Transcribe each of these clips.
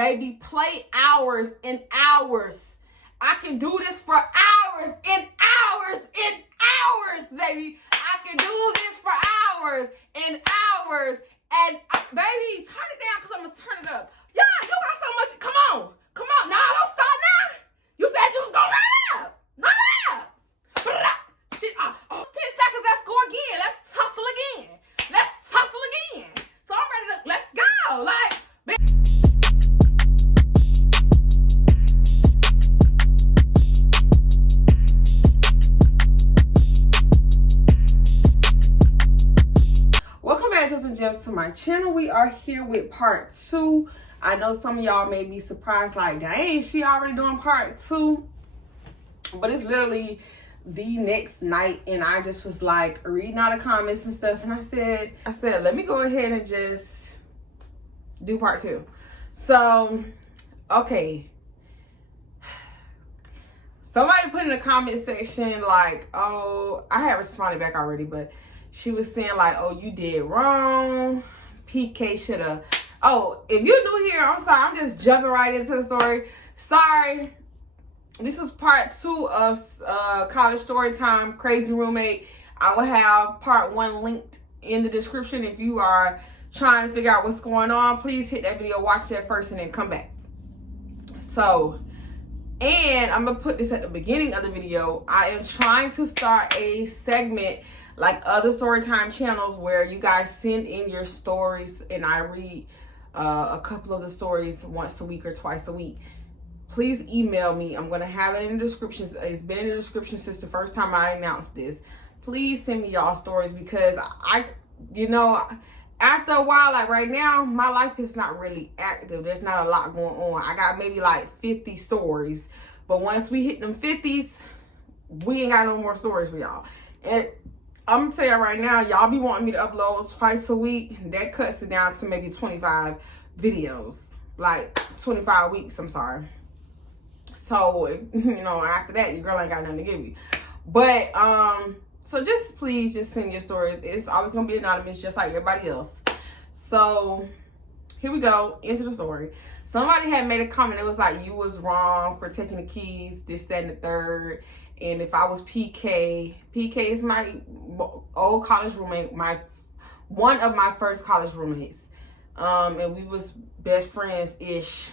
baby. Play hours and hours. I can do this for hours and hours and hours, baby. I can do this for hours and hours. And baby, turn it down because I'm going to turn it up. Yeah, you got so much. Come on. Come on. Nah, don't stop now. You said you was going to run up. Run up. Shit, 10 seconds, let's go again. Let's tussle again. Let's tussle again. So I'm ready to, let's go. Like, welcome back, Tussle Jems, to my channel. We are here with part 2. I know some of y'all may be surprised, like, dang, she already doing part 2. But it's literally the next night, and I just was like reading all the comments and stuff, and I said, let me go ahead and just do part 2. So, okay. Somebody put in the comment section like, oh, I had responded back already, but she was saying like, oh, you did wrong. PK should have. Oh, if you're new here, I'm sorry. I'm just jumping right into the story. Sorry. This is part 2 of College Storytime, Crazy Roommate. I will have part 1 linked in the description. If you are trying to figure out what's going on, please hit that video, watch that first, and then come back. So, and I'm going to put this at the beginning of the video. I am trying to start a segment like other Storytime channels where you guys send in your stories and I read a couple of the stories once a week or twice a week. Please email me. I'm going to have it in the description. It's been in the description since the first time I announced this. Please send me y'all stories because you know, after a while, like right now, my life is not really active. There's not a lot going on. I got maybe like 50 stories. But once we hit them 50s, we ain't got no more stories for y'all. And I'm going to tell y'all right now, y'all be wanting me to upload twice a week. That cuts it down to maybe 25 videos. Like 25 weeks, I'm sorry. So, you know, after that, your girl ain't got nothing to give you. But, so just please just send your stories. It's always going to be anonymous, just like everybody else. So, here we go, into the story. Somebody had made a comment. It was like, you was wrong for taking the keys, this, that, and the third. And if I was PK is my old college roommate, one of my first college roommates. And we was best friends-ish.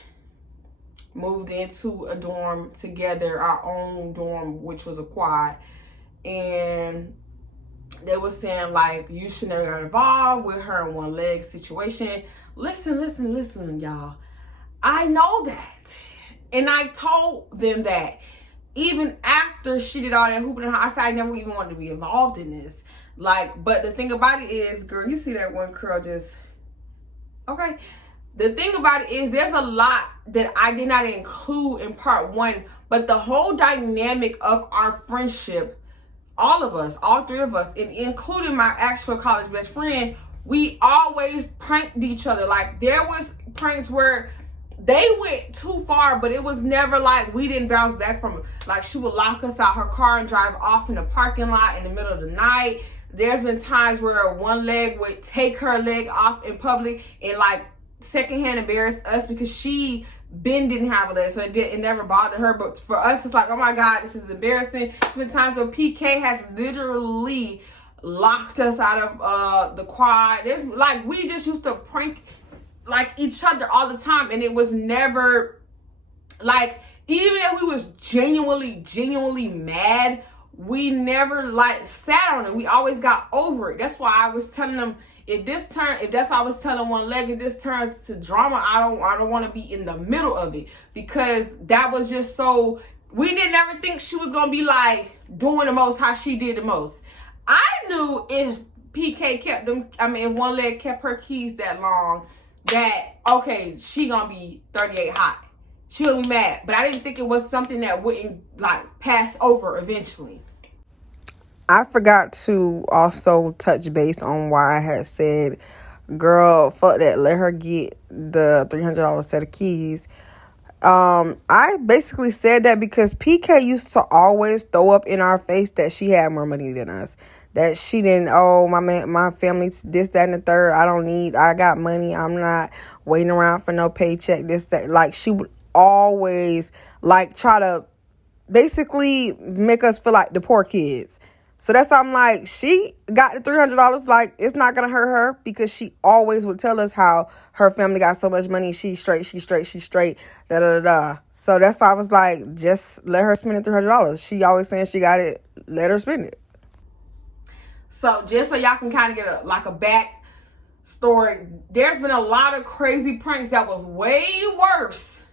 Moved into a dorm together, our own dorm, which was a quad. And they were saying, like, you should never get involved with her in one leg situation. Listen, y'all. I know that. And I told them that. Even after she did all that hooping and I said I never even wanted to be involved in this. Like, but the thing about it is, girl, you see that one curl just, okay. The thing about it is there's a lot that I did not include in part 1, but the whole dynamic of our friendship, all of us, all 3 of us, and including my actual college best friend, we always pranked each other. Like, there was pranks where they went too far, but it was never like we didn't bounce back from it. Like, she would lock us out her car and drive off in the parking lot in the middle of the night. There's been times where one leg would take her leg off in public and like secondhand embarrass us because she didn't have a leg, so it never bothered her. But for us, it's like, oh my God, this is embarrassing. There's been times where PK has literally locked us out of the quad. There's like, we just used to prank like each other all the time, and it was never like, even if we was genuinely mad, we never like sat on it. We always got over it. That's why I was telling them, if that's why I was telling one leg, if this turns to drama, I don't want to be in the middle of it, because that was just so, we didn't ever think she was gonna be like doing the most how she did the most. I knew if PK kept them, if one leg kept her keys that long, that okay, she gonna be 38 hot. She gonna be mad. But I didn't think it was something that wouldn't like pass over eventually. I forgot to also touch base on why I had said, girl, fuck that, let her get the $300 set of keys. I basically said that because PK used to always throw up in our face that she had more money than us, that she didn't owe my family this, that, and the third. I got money. I'm not waiting around for no paycheck, this, that. Like, she would always, like, try to basically make us feel like the poor kids. So that's why I'm like, she got the $300. Like, it's not going to hurt her, because she always would tell us how her family got so much money. She's straight, da, da, da, da. So that's why I was like, just let her spend the $300. She always saying she got it. Let her spend it. So just so y'all can kind of get a back story, there's been a lot of crazy pranks that was way worse.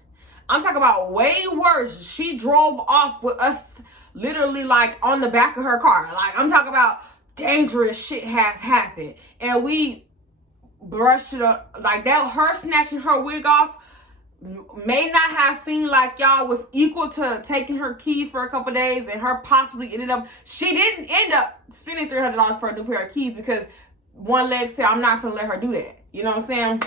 I'm talking about way worse. She drove off with us literally like on the back of her car. Like, I'm talking about dangerous shit has happened. And we brushed it up like that. Her snatching her wig off may not have seemed like y'all was equal to taking her keys for a couple days, and her possibly ended up, she didn't end up spending $300 for a new pair of keys, because one leg said, I'm not gonna let her do that. You know what I'm saying?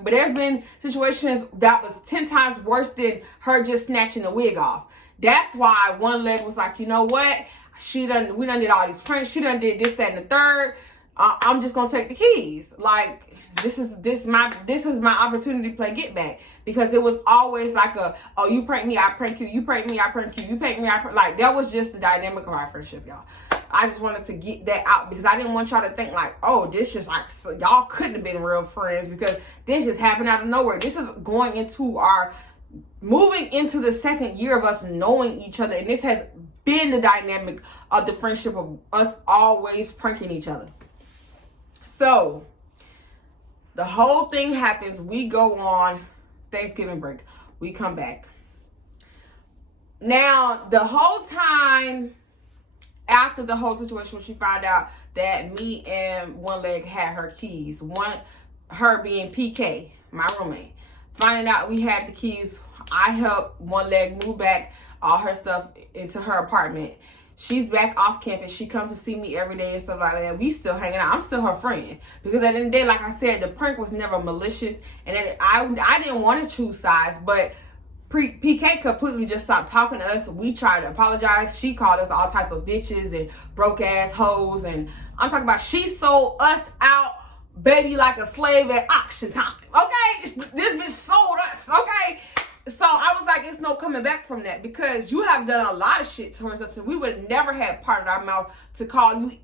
But there's been situations that was 10 times worse than her just snatching the wig off. That's why one leg was like, you know what? We done did all these pranks. She done did this, that, and the third. I'm just gonna take the keys. Like, this is my opportunity to play get back, because it was always like oh, you prank me, I prank you. You prank me, I prank you. You prank me, I prank. Like, that was just the dynamic of our friendship, y'all. I just wanted to get that out, because I didn't want y'all to think like, oh, this just like, so y'all couldn't have been real friends, because this just happened out of nowhere. This is moving into the second year of us knowing each other, and this has been the dynamic of the friendship of us always pranking each other. So the whole thing happens. We go on Thanksgiving break. We come back. Now, the whole time after the whole situation, when she found out that me and one leg had her keys, her being PK, my roommate, finding out we had the keys, I helped one leg move back all her stuff into her apartment. She's back off campus. She comes to see me every day and stuff like that. We still hanging out. I'm still her friend, because at the end of the day, like I said, the prank was never malicious, and then I didn't want to choose sides, but PK completely just stopped talking to us. We tried to apologize. She called us all type of bitches and broke ass hoes, and I'm talking about she sold us out, baby, like a slave at auction time. Okay, this bitch sold us. Okay. So I was like, it's no coming back from that, because you have done a lot of shit towards us, and we would never have parted our mouth to call you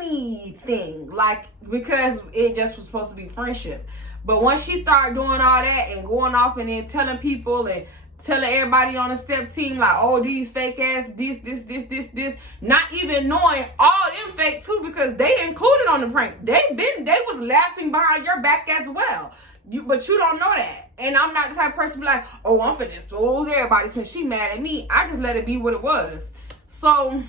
anything, like, because it just was supposed to be friendship. But once she started doing all that and going off and then telling people and telling everybody on the step team like, oh, these fake ass, this, not even knowing all them fake too, because they included on the prank. They was laughing behind your back as well. But you don't know that. And I'm not the type of person to be like, oh, I'm finna expose everybody since she mad at me. I just let it be what it was. So,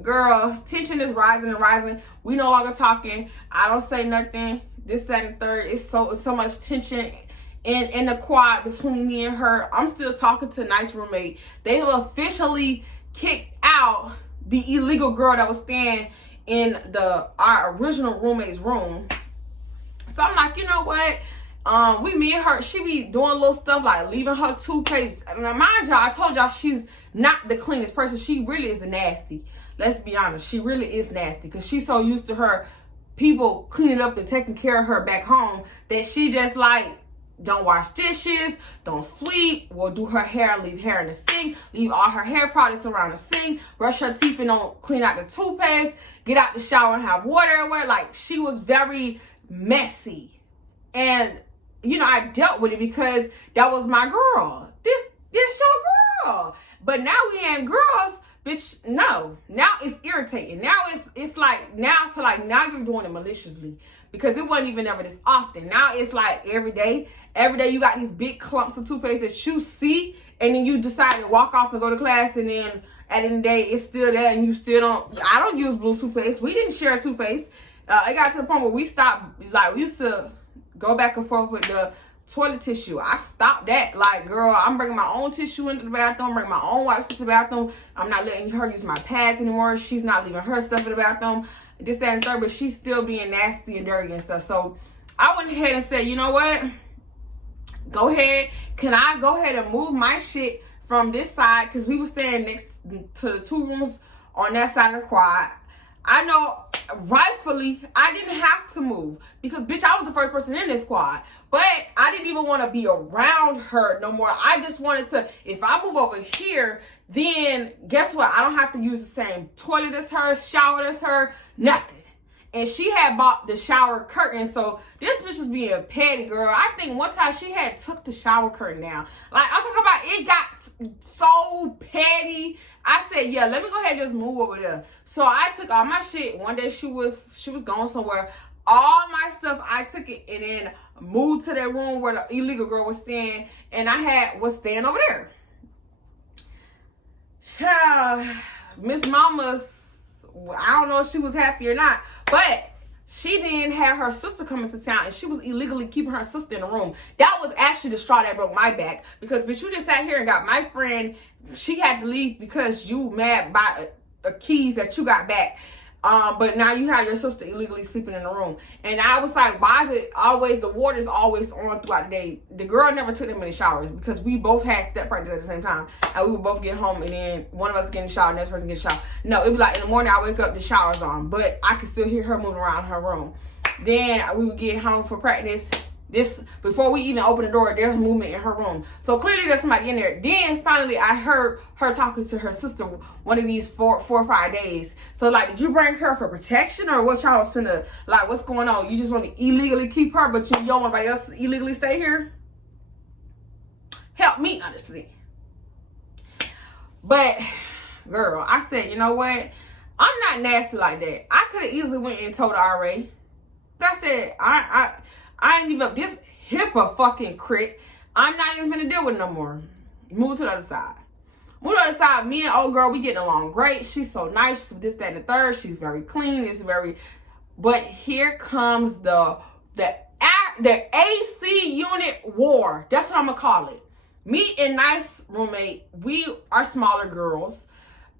girl, tension is rising and rising. We no longer talking. I don't say nothing. This, that, and third. It's so much tension in the quad between me and her. I'm still talking to nice roommate. They have officially kicked out the illegal girl that was staying in our original roommate's room. So I'm like, you know what? Me and her, she be doing little stuff like leaving her toothpaste. Now, mind y'all, I told y'all she's not the cleanest person. She really is nasty. Let's be honest. She really is nasty, because she's so used to her people cleaning up and taking care of her back home that she just like, don't wash dishes, don't sweep, will do her hair and leave hair in the sink, leave all her hair products around the sink, brush her teeth and don't clean out the toothpaste, get out the shower and have water everywhere. Like, she was very messy. And I dealt with it because that was my girl. This your girl. But now we ain't girls, bitch. No. Now it's irritating. Now it's like, now I feel like now you're doing it maliciously, because it wasn't even ever this often. Now it's like every day you got these big clumps of toothpaste that you see, and then you decide to walk off and go to class, and then at the end of the day it's still there, and you still don't. I don't use blue toothpaste. We didn't share toothpaste. It got to the point where we stopped. Like, we used to go back and forth with the toilet tissue. I stopped that. Like, girl, I'm bringing my own tissue into the bathroom, bring my own wipes to the bathroom. I'm not letting her use my pads anymore. She's not leaving her stuff in the bathroom. This, that, and third, but she's still being nasty and dirty and stuff. So I went ahead and said, you know what? Go ahead. Can I go ahead and move my shit from this side? Because we were staying next to the two rooms on that side of the quad. I know rightfully I didn't have to move because bitch, I was the first person in this squad. But I didn't even want to be around her no more. I just wanted to, if I move over here, then guess what? I don't have to use the same toilet as her, shower as her, nothing. And she had bought the shower curtain, so this bitch was being petty, girl. I think one time she had took the shower curtain down. Like, I'm talking about, it got so petty. I said, yeah, let me go ahead and just move over there. So I took all my shit. One day she was going somewhere. All my stuff, I took it and then moved to that room where the illegal girl was staying, and I was staying over there. Child, Miss Mama's, I don't know if she was happy or not, but she then had her sister come into town, and she was illegally keeping her sister in the room. That was actually the straw that broke my back, because bitch, you just sat here and got my friend, she had to leave because you mad by the keys that you got back. But now you have your sister illegally sleeping in the room. And I was like, why is it always, the water's always on throughout the day? The girl never took that many showers because we both had step practice at the same time. And we would both get home and then one of us get in the shower, the next person get in the shower. No, it'd be like in the morning I wake up, the shower's on. But I could still hear her moving around her room. Then we would get home for practice. Before we even open the door, there's movement in her room. So clearly there's somebody in there. Then finally I heard her talking to her sister one of these four or 5 days. So like, did you bring her for protection, or what y'all was finna, like, what's going on? You just want to illegally keep her, but you don't want anybody else to illegally stay here? Help me understand. But girl, I said, you know what? I'm not nasty like that. I could have easily went and told the RA. But I said, I ain't even up this HIPAA fucking crit. I'm not even gonna deal with it no more. Move to the other side. Move to the other side. Me and old girl, we getting along great. She's so nice. This, that, and the third. She's very clean. It's very. But here comes the AC unit war. That's what I'm gonna call it. Me and nice roommate. We are smaller girls.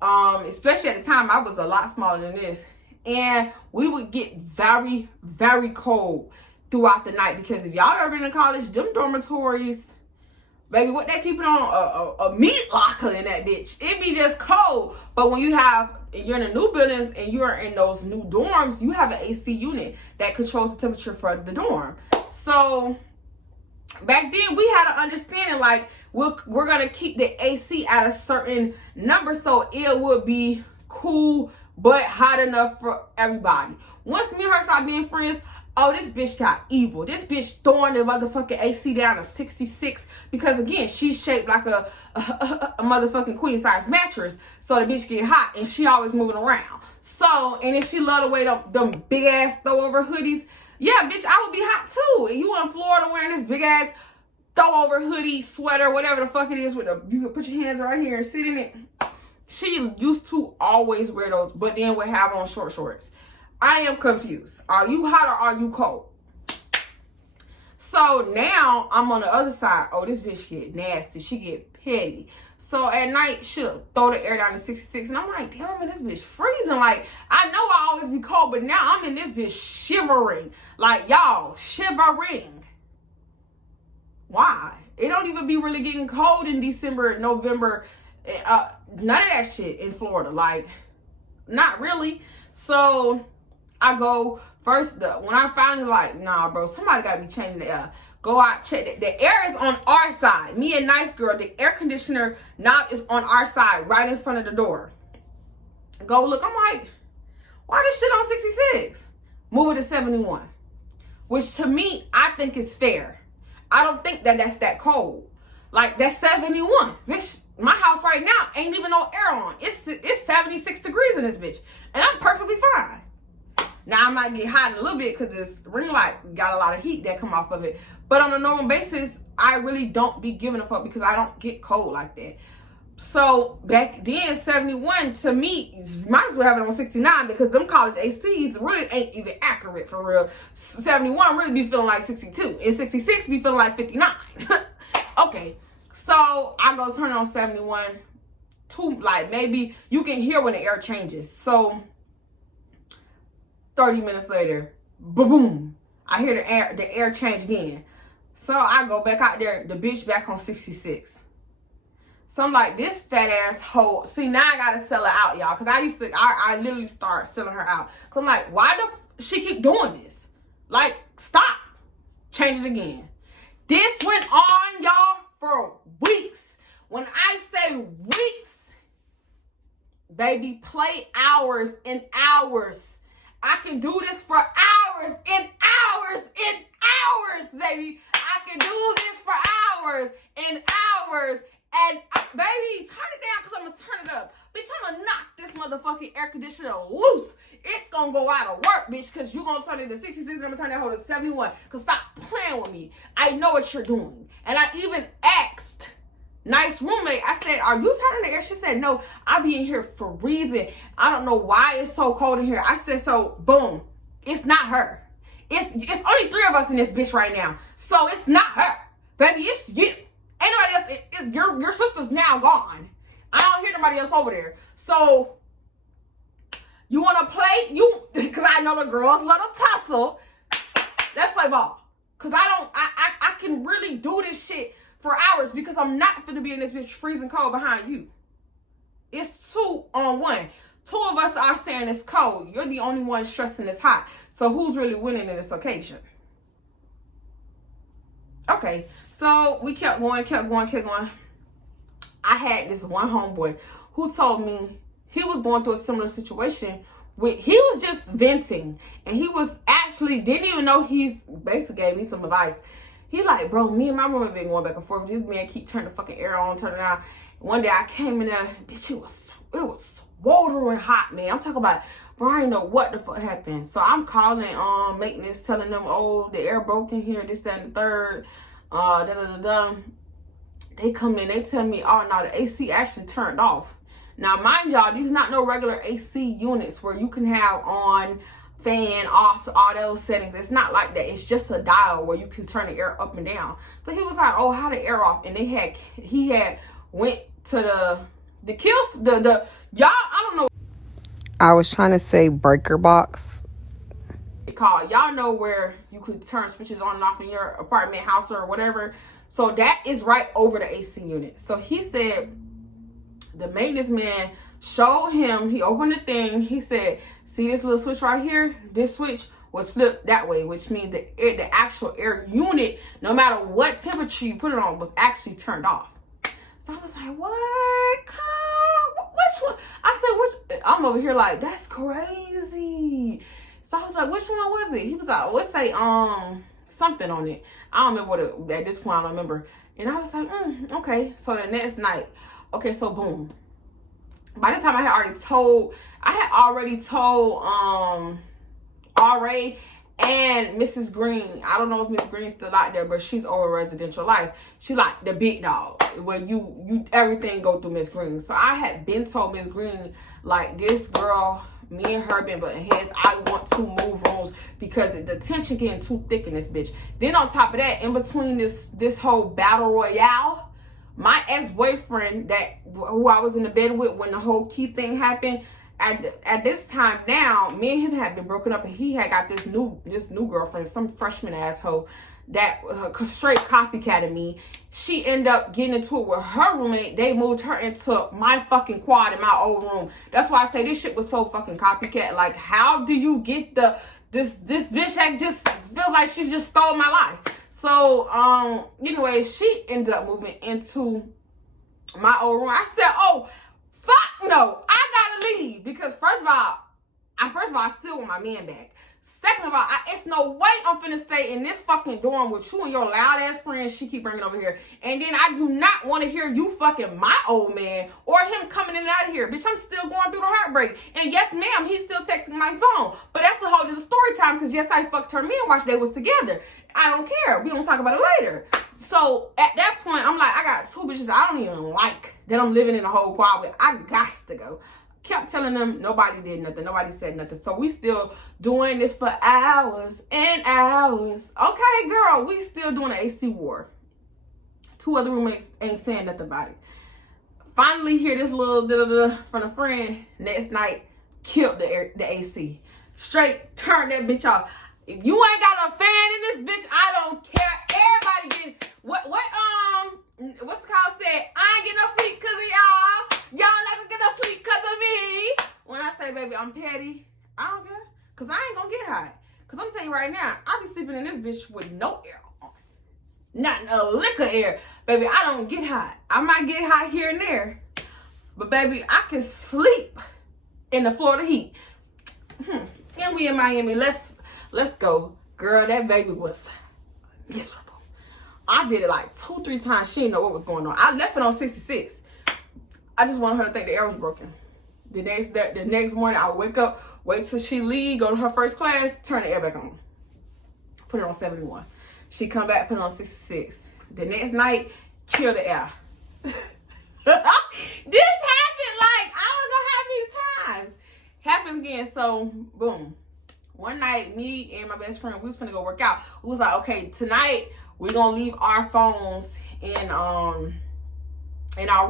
Especially at the time, I was a lot smaller than this, and we would get very, very cold throughout the night, because if y'all ever been in college, them dormitories, baby, what they keep it on, a meat locker in that bitch. It be just cold. But when you're in the new buildings and you're in those new dorms, you have an AC unit that controls the temperature for the dorm. So back then we had an understanding, like, we're gonna keep the AC at a certain number so it would be cool but hot enough for everybody. Once me and her started being friends, oh, this bitch got evil. This bitch throwing the motherfucking AC down to 66 because, again, she's shaped like a motherfucking queen size mattress. So the bitch get hot and she always moving around. So, and then she love to wear them big ass throw over hoodies. Yeah, bitch, I would be hot too. And you in Florida wearing this big ass throw over hoodie, sweater, whatever the fuck it is, you can put your hands right here and sit in it. She used to always wear those, but then would have on short shorts. I am confused. Are you hot or are you cold? So now I'm on the other side. Oh, this bitch get nasty. She get petty. So at night, she'll throw the air down to 66. And I'm like, damn, this bitch freezing. Like, I know I always be cold, but now I'm in this bitch shivering. Like, y'all, shivering. Why? It don't even be really getting cold in December, November. None of that shit in Florida. Like, not really. So I go first, when I finally like, nah, bro, somebody gotta be changing the air. Go out, check it. The air is on our side. Me and nice girl, the air conditioner knob is on our side, right in front of the door. Go look. I'm like, why this shit on 66? Move it to 71. Which to me, I think is fair. I don't think that's that cold. Like, that's 71. Bitch, my house right now ain't even no air on. It's 76 degrees in this bitch. And I'm perfectly fine. Now, I might get hot in a little bit because this ring light got a lot of heat that come off of it. But on a normal basis, I really don't be giving a fuck because I don't get cold like that. So back then, 71 to me, you might as well have it on 69 because them college ACs really ain't even accurate for real. 71 really be feeling like 62. And 66 be feeling like 59. Okay, so I go turn on 71 to, like, maybe you can hear when the air changes. So 30 minutes later, boom, I hear the air change again. So I go back out there, the bitch back on 66. So I'm like, this fat ass hoe. See, now I gotta sell her out, y'all. Cause I literally start selling her out. Cause I'm like, why she keep doing this? Like, stop. Change it again. This went on, y'all, for weeks. When I say weeks, baby, play hours and hours. I can do this for hours and hours and hours, baby. I can do this for hours and hours. And baby, turn it down because I'm going to turn it up. Bitch, I'm going to knock this motherfucking air conditioner loose. It's going to go out of work, bitch, because you're going to turn it to 66 and I'm going to turn that hoe to 71. Because stop playing with me. I know what you're doing. And I even asked nice roommate, I said, are you turning the air? She said, no, I be in here for a reason. I don't know why it's so cold in here. I said, so boom, it's not her. It's only 3 of us in this bitch right now. So it's not her. Baby, it's you. Ain't nobody else. Your sister's now gone. I don't hear nobody else over there. So you want to play? Because I know the girls love to tussle. Let's play ball. Because I can really do this shit for hours because I'm not finna be in this bitch freezing cold behind you. It's 2 on 1. 2 of us are saying it's cold. You're the only one stressing it's hot. So who's really winning in this occasion? Okay, so we kept going. I had this one homeboy who told me he was going through a similar situation. He was just venting, and he was actually didn't even know he's basically gave me some advice. He like, bro, me and my roommate been going back and forth. This man keep turning the fucking air on, turning it on. One day I came in there, bitch, it was sweltering hot, man. I'm talking about, bro, I didn't know what the fuck happened. So I'm calling maintenance, telling them, oh, the air broke in here, this, that, and the third. They come in, they tell me, oh, no, the AC actually turned off. Now, mind y'all, these are not no regular AC units where you can have on, fan, off, all those settings. It's not like that. It's just a dial where you can turn the air up and down. So he was like, oh, how the air off? And he had went to the kills, y'all, I don't know. I was trying to say breaker box. Called. Y'all know where you could turn switches on and off in your apartment, house, or whatever. So that is right over the AC unit. So he said the maintenance man showed him, he opened the thing, he said, see this little switch right here? This switch was flipped that way, which means the actual air unit, no matter what temperature you put it on, was actually turned off. So I was like, what? Which one? I said, which? I'm over here like, that's crazy. So I was like, which one was it? He was like, let's say something on it. I don't remember what at this point, I don't remember. And I was like, okay. So the next night, okay, so boom. By this time I had already told RA and Mrs. Green. I don't know if Miss Green's still out there, but she's over residential life. She like the big dog where you everything go through Miss Green. So I had been told Miss Green, like, this girl, me and her been butting heads. I want to move rooms because the tension getting too thick in this bitch. Then on top of that, in between this whole battle royale, my ex-boyfriend who I was in the bed with when the whole key thing happened, at this time now, me and him had been broken up, and he had got this new girlfriend, some freshman asshole that straight copycat of me. She ended up getting into it with her roommate. They moved her into my fucking quad in my old room. That's why I say this shit was so fucking copycat. Like, how do you get this bitch that just feels like she's just stole my life? So, anyway, she ended up moving into my old room. I said, oh, fuck no, I gotta leave. Because first of all, I still want my man back. Second of all, it's no way I'm finna stay in this fucking dorm with you and your loud ass friends she keep bringing over here. And then I do not want to hear you fucking my old man or him coming in and out of here. Bitch, I'm still going through the heartbreak. And yes, ma'am, he's still texting my phone. But that's a whole different story time because yes, I fucked her man while they was together. I don't care. We gonna talk about it later. So at that point, I'm like, I got 2 bitches I don't even like that I'm living in a whole quad with. I got to go. Kept telling them nobody did nothing. Nobody said nothing. So we still doing this for hours and hours. Okay, girl, we still doing an AC war. 2 other roommates ain't saying nothing about it. Finally hear this little from a friend. Next night, killed the AC. Straight turned that bitch off. If you ain't got a fan in this bitch, I don't care. Everybody getting what's the call said? I ain't getting no sleep. be sleeping in this bitch with no air on. Not a lick of air. Baby, I don't get hot. I might get hot here and there. But baby, I can sleep in the Florida heat. And we in Miami. Let's go. Girl, that baby was miserable. I did it like 2-3 times. She didn't know what was going on. I left it on 66. I just wanted her to think the air was broken. The next morning, I wake up, wait till she leave, go to her first class, turn the air back on. Put it on 71. She come back, put it on 66. The next night, kill the air. This happened like, I don't know how many times. Happened again, so boom. One night, me and my best friend, we was finna go work out. We was like, okay, tonight, we're gonna leave our phones in our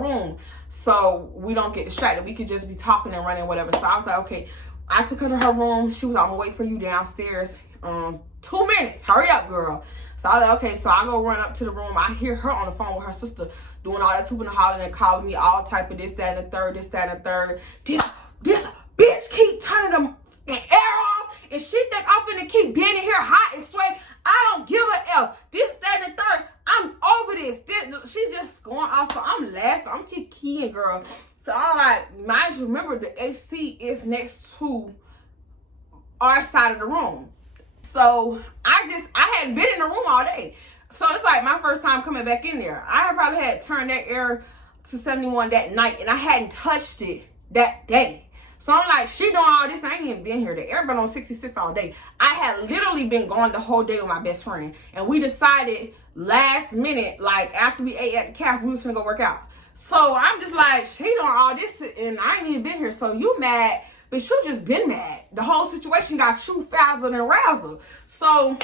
room so we don't get distracted. We could just be talking and running, whatever. So I was like, okay. I took her to her room. She was like, I'm gonna wait for you downstairs. 2 minutes. Hurry up, girl. So I was like, okay. So I go run up to the room. I hear her on the phone with her sister doing all that hooping and hollering and calling me all type of this, that, and the third, this, that, and the third. This bitch keep turning the air off, and she think I'm finna keep being in here hot and sweating. I don't give a F. This, that, and the third. I'm over this. She's just going off. So I'm laughing. I'm keep keying, girl. So I'm like, mind you, remember the AC is next to our side of the room. So I hadn't been in the room all day. So it's like my first time coming back in there. I probably had turned that air to 71 that night, and I hadn't touched it that day. So I'm like, she doing all this. I ain't even been here. The air been on 66 all day. I had literally been gone the whole day with my best friend. And we decided last minute, like after we ate at the cafe, we was gonna go work out. So I'm just like, she doing all this and I ain't even been here. So you mad, but you just been mad. The whole situation got you frazzled and razzled. So,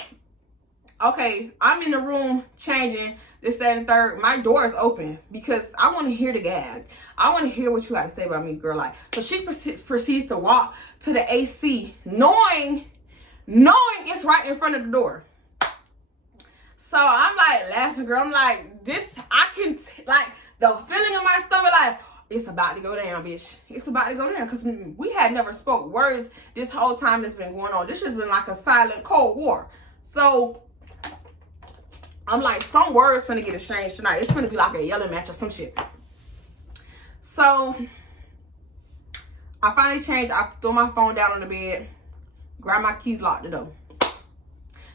okay, I'm in the room changing this, that, and third. My door is open because I want to hear the gag. I want to hear what you got to say about me, girl. Like, so she proceeds to walk to the AC, knowing it's right in front of the door. So I'm like laughing, girl. I'm like, this, I can, like, the feeling in my stomach, like, it's about to go down, bitch. It's about to go down. Because we had never spoke words this whole time that's been going on. This has been like a silent Cold War. So I'm like, some words finna get exchanged tonight. It's finna be like a yelling match or some shit. So I finally changed. I threw my phone down on the bed, grabbed my keys, locked the door.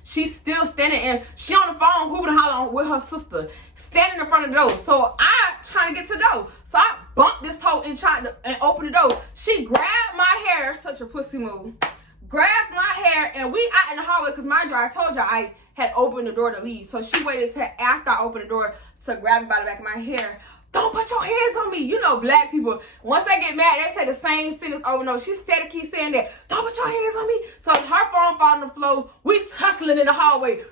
She's still standing and she on the phone hooping and hollering with her sister, standing in front of the door. So I trying to get to the door. So I bumped this toe and tried to open the door. She grabbed my hair, such a pussy move. Grabbed my hair and we out in the hallway because mind you, I told you I had opened the door to leave. So she waited till after I opened the door to grab me by the back of my hair. Don't put your hands on me. You know, black people, once they get mad, they say the same sentence over and over. She steady keep saying that. Don't put your hands on me. So her phone fall on the floor. We tussling in the hallway. Her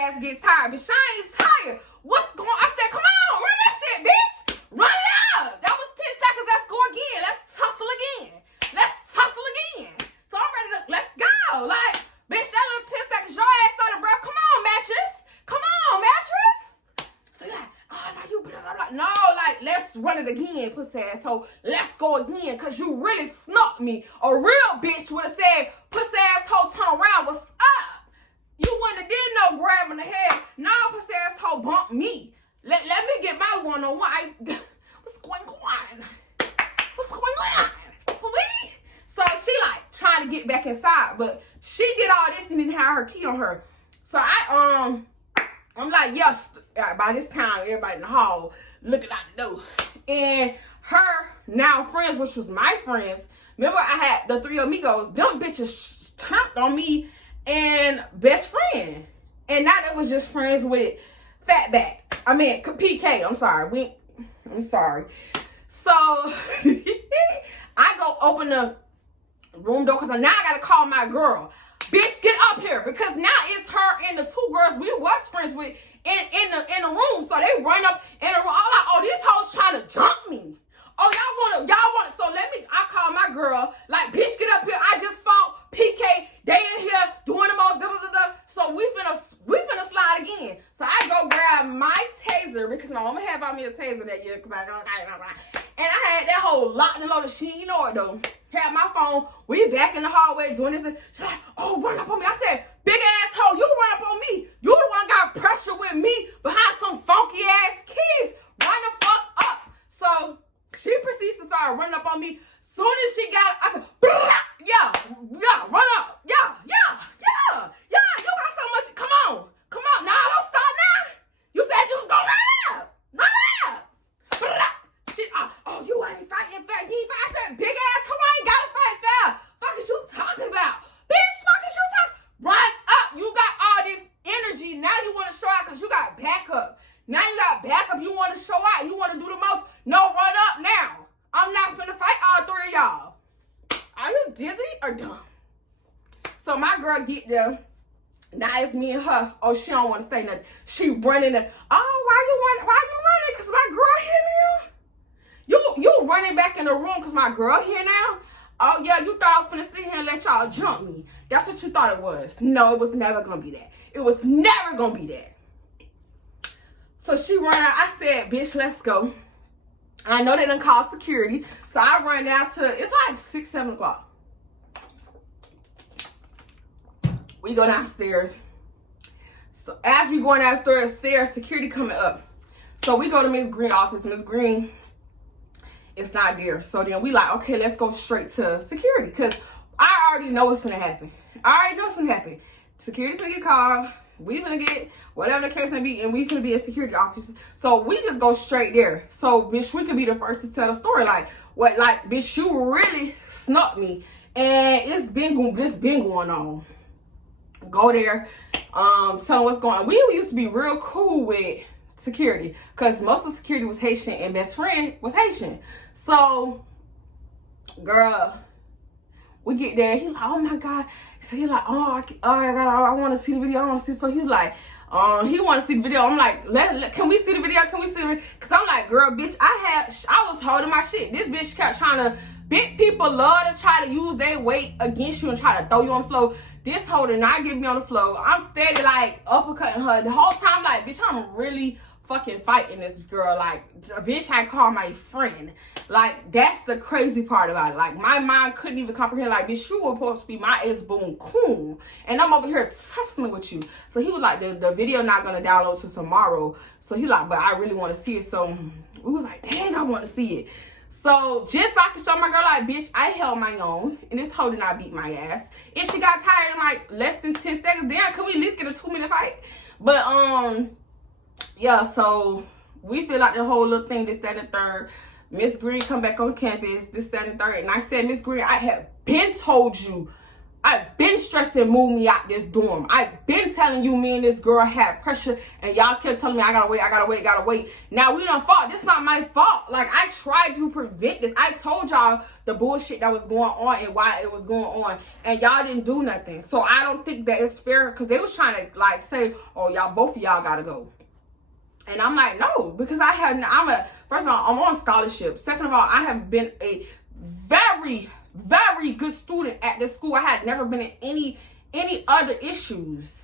ass get tired. But Shaye's tired. What's going on? I said, come on, run that shit, bitch. Run it out. That was 10 seconds. Let's go again. Let's tussle again. Let's tussle again. So I'm ready to, let's go. Like, bitch, that little 10 seconds, your ass started breath. Come on, mattress. Come on, mattress. So like, oh, no, you blah, blah, blah. No, like, let's run it again, pussy asshole. Let's go again, because you really snuck me. A real bitch would have said, pussy asshole, turn around, what's up? You wouldn't have did no grabbing the head. No, pussy asshole, bump me. Let me get my one-on-one. What's going on? What's going on? Sweetie? So she like trying to get back inside, but she did all this and didn't have her key on her. So I'm like, yes. By this time, everybody in the hall looking out the door. And her now friends, which was my friends, remember I had the three amigos, them bitches turned on me and best friend. And now they was just friends with Fatback. I mean, PK, I'm sorry. I'm sorry. So, I go open the room door because now I got to call my girl. Bitch, get up here. Because now it's her and the two girls we was friends with in the room. So they run up in the room. I'm like, oh, this hoe's trying to jump me. Oh, y'all want it. So I call my girl. Like, bitch, get up here. I just fought PK. They in here doing them all. So we finna slide again. So I go grab my taser because my mama had bought me a taser that year. And I had that whole locked and loaded. She ain't know it though. Had my phone. We back in the hallway doing this. And she's like, oh, run up on me. I said, big asshole, you run up on me. You the one got pressure with me behind some funky ass kids. Run the fuck up. So she proceeds to start running up on me. Soon as she got, I said, yeah, run up. Yeah. You got so much. Come on. Nah, don't stop now. You said you was gonna run up. She, oh, you ain't fighting fair. You ain't fighting. I said, big ass, come on, ain't gotta fight fair. Fuck is you talking about? Bitch, fuck is you talking? Run up. You got all this energy. Now you want to show out because you got backup. Now you got backup. You want to show out. You want to do the most. No, run up now. I'm not finna fight all three of y'all. Are you dizzy or dumb? So my girl get there. Now it's me and her. Oh, she don't want to say nothing. She running there. Oh, why you running? Because my girl here now? You running back in the room because my girl here now? Oh, yeah, you thought I was finna sit here and let y'all jump me. That's what you thought it was. No, it was never going to be that. It was never going to be that. So she ran out. I said, bitch, let's go. I know they done called security. So I run down to, it's like 6, 7 o'clock. We go downstairs. So as we going downstairs, security coming up. So we go to Miss Green's office. Miss Green is not there. So then we like, okay, let's go straight to security. Because I already know what's going to happen. Security finna get called. We finna get whatever the case may be. And we finna be a security officer. So we just go straight there. So, bitch, we could be the first to tell the story. Like, what, like, bitch, you really snuck me. And it's been going on. Go there. Tell them what's going on. We used to be real cool with security. Because most of security was Haitian. And best friend was Haitian. So, girl, we get there. He like, oh my God. So he like, oh I want to see the video. So he's like, he want to see the video. I'm like, can we see the video? Because I'm like, girl, bitch, I was holding my shit. This bitch kept trying to, big people love to try to use their weight against you and try to throw you on the floor. This hoe did not get me on the floor. I'm steady like uppercutting her the whole time. Like, bitch, I'm really fucking fighting this girl. Like, bitch, I call my friend. Like, that's the crazy part about it. Like, my mind couldn't even comprehend. Like, bitch, you were supposed to be my ex-boon cool. And I'm over here tussling with you. So he was like, the video not going to download till tomorrow. So he like, but I really want to see it. So we was like, dang, I want to see it. So just so I can show my girl, like, bitch, I held my own. And this hoe did not beat my ass. If she got tired in like less than 10 seconds, damn, can we at least get a 2-minute fight? But, yeah, so we feel like the whole little thing, this, that, and the third. Miss Green come back on campus, this, that, and the third. And I said, Miss Green, I have been told you. I've been stressing move me out this dorm. I've been telling you me and this girl had pressure. And y'all kept telling me I gotta wait. Now we done fought. This not my fault. Like, I tried to prevent this. I told y'all the bullshit that was going on and why it was going on. And y'all didn't do nothing. So I don't think that it's fair. Because they was trying to, like, say, oh, y'all, both of y'all gotta go. And I'm like, no, because first of all, I'm on scholarship. Second of all, I have been a very, very good student at this school. I had never been in any other issues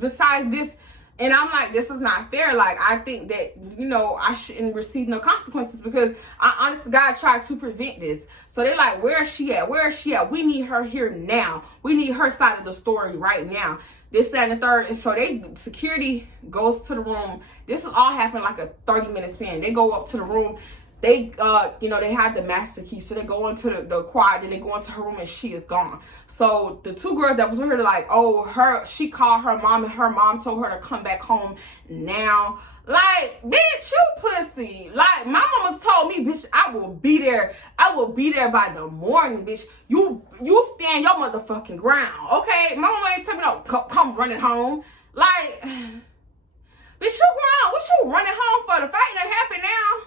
besides this. And I'm like, this is not fair. Like, I think that, you know, I shouldn't receive no consequences because I, honest to God, tried to prevent this. So they're like, where is she at? We need her here now. We need her side of the story right now. This, that, and the third. And so security goes to the room. This is all happening like a 30-minute span. They go up to the room. They, they have the master key. So they go into the quad, then they go into her room and she is gone. So the two girls that was with her, they're like, she called her mom and her mom told her to come back home now. Like, bitch, you pussy. Like, my mama told me, bitch, I will be there. I will be there by the morning, bitch. You stand your motherfucking ground, okay? My mama ain't tell me, no, come running home. Like, bitch, you ground. What you running home for? The fight that happened now?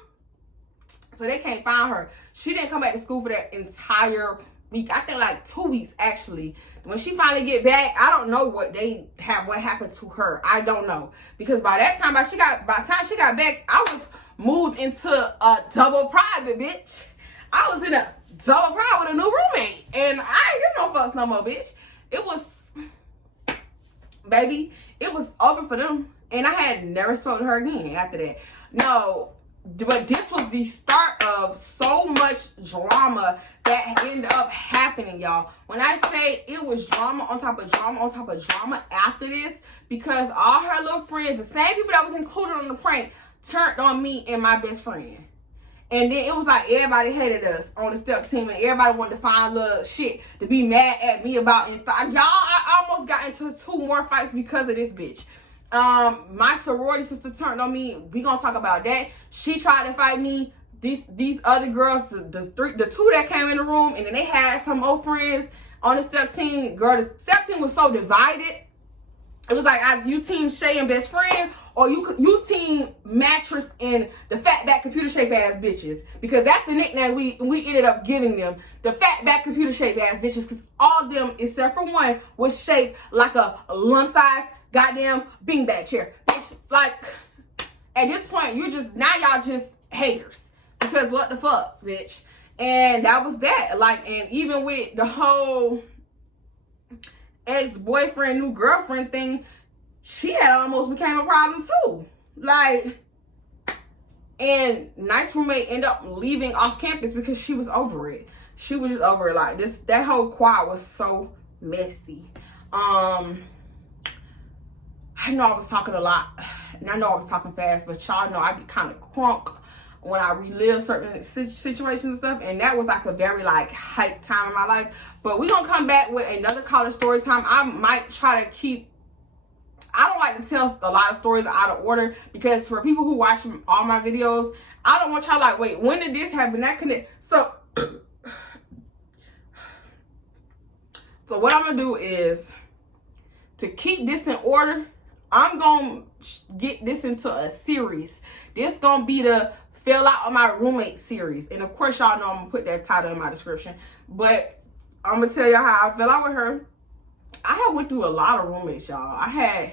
So they can't find her. She didn't come back to school for that entire week. I think like 2 weeks, actually. When she finally get back, I don't know what happened to her. I don't know. Because by the time she got back, I was moved into a double private, bitch. I was in a double private with a new roommate. And I ain't give no fucks no more, bitch. It was over for them. And I had never spoken to her again after that. No. But this was the start of so much drama that ended up happening, y'all. When I say it was drama on top of drama on top of drama after this, because all her little friends, the same people that was included on the prank, turned on me and my best friend. And then it was like everybody hated us on the step team, and everybody wanted to find little shit to be mad at me about and stuff. Y'all, I almost got into 2 more fights because of this bitch. My sorority sister turned on me. We gonna talk about that. She tried to fight me. These other girls, the 2 that came in the room, and then they had some old friends on the step team. Girl, the step team was so divided. It was like you team Shaye and best friend, or you team mattress and the fat back computer shape ass bitches, because that's the nickname we ended up giving them, the fat back computer shape ass bitches, because all of them except for one was shaped like a lump size goddamn beanbag chair. Bitch, like at this point y'all just haters, because what the fuck, bitch. And that was that. Like, and even with the whole ex-boyfriend, new girlfriend thing, she had almost became a problem too. Like, and nice roommate ended up leaving off campus because she was over it. She was just over it. Like, that whole quad was so messy. I know I was talking a lot, and I know I was talking fast, but y'all know I get kind of crunk when I relive certain situations and stuff, and that was like a very like hype time in my life. But we're gonna come back with another college story time. I might try to keep, I don't like to tell a lot of stories out of order, because for people who watch all my videos, I don't want y'all like, wait, when did this happen? That couldn't. So what I'm gonna do is, to keep this in order, I'm gonna get this into a series. This gonna be the Fell Out of My Roommate series. And of course, y'all know I'm gonna put that title in my description. But I'm gonna tell y'all how I fell out with her. I had went through a lot of roommates, y'all. I had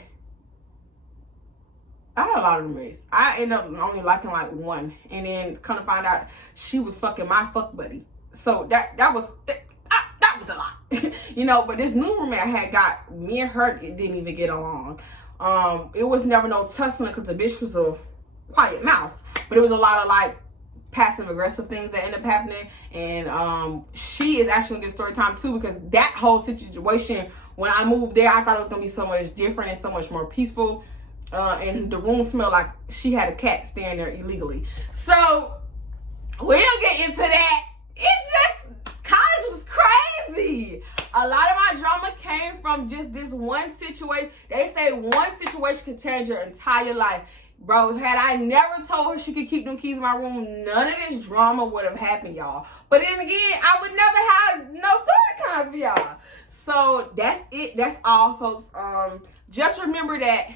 a lot of roommates. I ended up only liking like one. And then come to find out, she was fucking my fuck buddy. So that was a lot. You know, but this new roommate I had got, me and her, it didn't even get along. It was never no tussling, because the bitch was a quiet mouse. But it was a lot of like passive aggressive things that end up happening. And she is actually a good story time too, because that whole situation, when I moved there, I thought it was gonna be so much different and so much more peaceful. And the room smelled like she had a cat staying there illegally. So we'll get into that. It's just, college was crazy. A lot of my drama came from just this one situation. They say one situation can change your entire life. Bro, had I never told her she could keep them keys in my room, none of this drama would have happened, y'all. But then again, I would never have no story time for y'all. So that's it. That's all, folks. Just remember that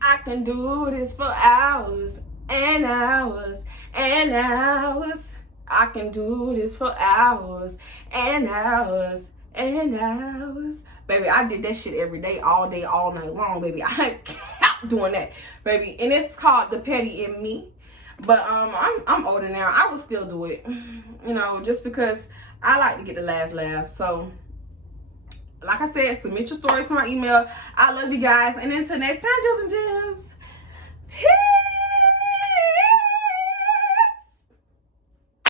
I can do this for hours and hours and hours. I can do this for hours and hours and hours. Baby, I did that shit every day, all night long, baby. I kept doing that, baby. And it's called the petty in me. But I'm older now. I would still do it, you know, just because I like to get the last laugh. So, like I said, submit your stories to my email. I love you guys. And until next time, Justin Jems. Peace.